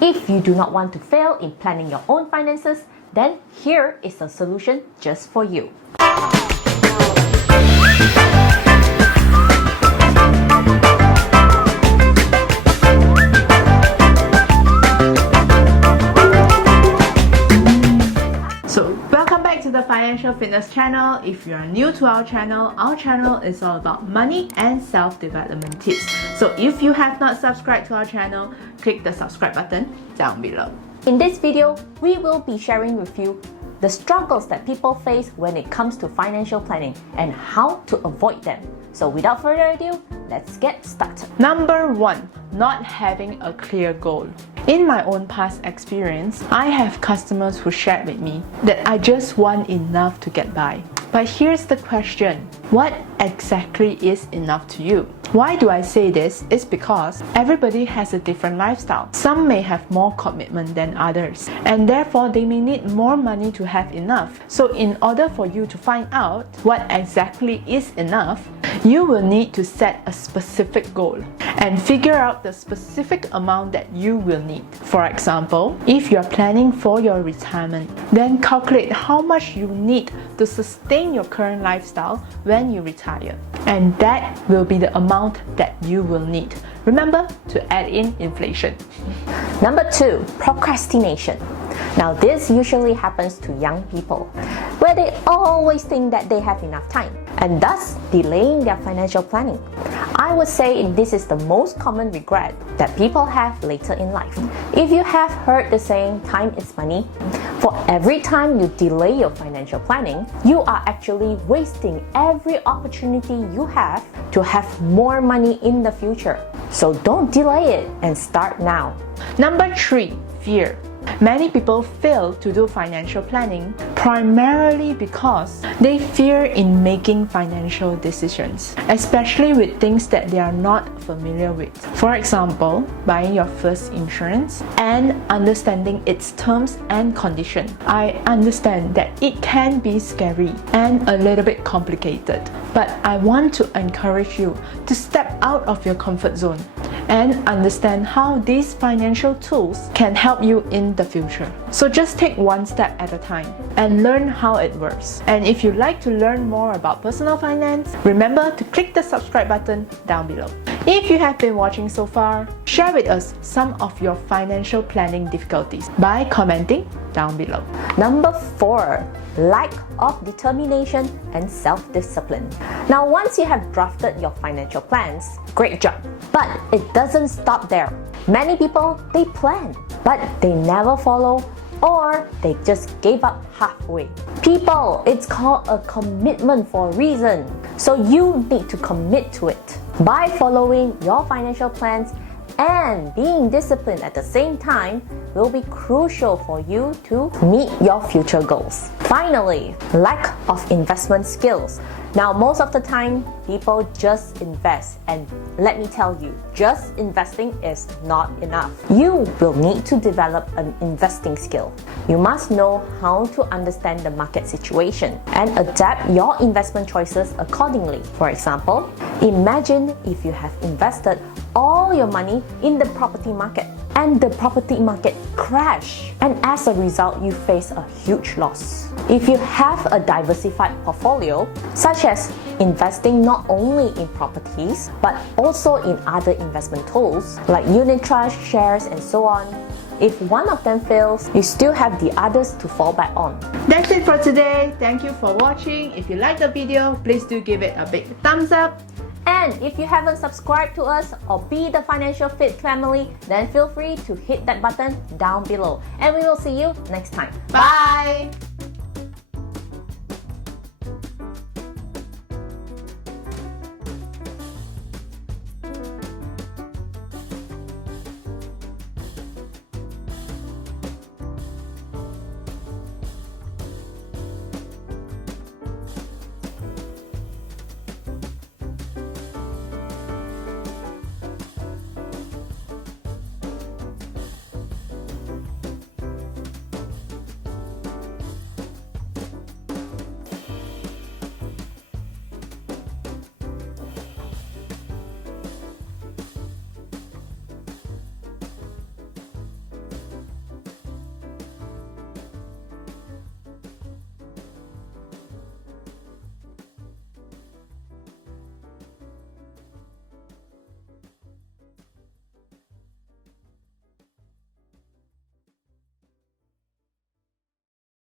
If you do not want to fail in planning your own finances, then here is a solution just for you. Welcome back to the Financial Fitness channel. If you are new to our channel is all about money and self-development tips. So if you have not subscribed to our channel, click the subscribe button down below. In this video, we will be sharing with you the struggles that people face when it comes to financial planning and how to avoid them. So without further ado, let's get started. Number 1, not having a clear goal. In my own past experience, I have customers who shared with me that I just want enough to get by. But here's the question, what exactly is enough to you? Why do I say this? It's because everybody has a different lifestyle. Some may have more commitment than others, and therefore they may need more money to have enough. So in order for you to find out what exactly is enough, you will need to set a specific goal and figure out the specific amount that you will need. For example, if you're planning for your retirement, then calculate how much you need to sustain your current lifestyle when you retire. And that will be the amount that you will need. Remember to add in inflation. Number 2, procrastination. Now this usually happens to young people, where they always think that they have enough time and thus delaying their financial planning. I would say this is the most common regret that people have later in life. If you have heard the saying, time is money, for every time you delay your financial planning, you are actually wasting every opportunity you have to have more money in the future. So don't delay it and start now. Number 3, fear. Many people fail to do financial planning primarily because they fear in making financial decisions, especially with things that they are not familiar with. For example, buying your first insurance and understanding its terms and conditions. I understand that it can be scary and a little bit complicated, but I want to encourage you to step out of your comfort zone and understand how these financial tools can help you in the future. So just take one step at a time and learn how it works. And if you'd like to learn more about personal finance, remember to click the subscribe button down below. If you have been watching so far, share with us some of your financial planning difficulties by commenting down below. Number 4, lack of determination and self-discipline. Now once you have drafted your financial plans, great job. But it doesn't stop there. Many people, they plan, but they never follow, or they just gave up halfway. People, it's called a commitment for a reason. So you need to commit to it. By following your financial plans and being disciplined at the same time will be crucial for you to meet your future goals. Finally, lack of investment skills. Now most of the time, people just invest, and let me tell you, just investing is not enough. You will need to develop an investing skill. You must know how to understand the market situation and adapt your investment choices accordingly. For example, imagine if you have invested all your money in the property market and the property market crash, and as a result you face a huge loss. If you have a diversified portfolio, such as investing not only in properties but also in other investment tools like unit trust, shares, and so on, if one of them fails, you still have the others to fall back on. That's it for today. Thank you for watching. If you liked the video, please do give it a big thumbs up. And if you haven't subscribed to us or be the Financial Fit family, then feel free to hit that button down below. And we will see you next time. Bye!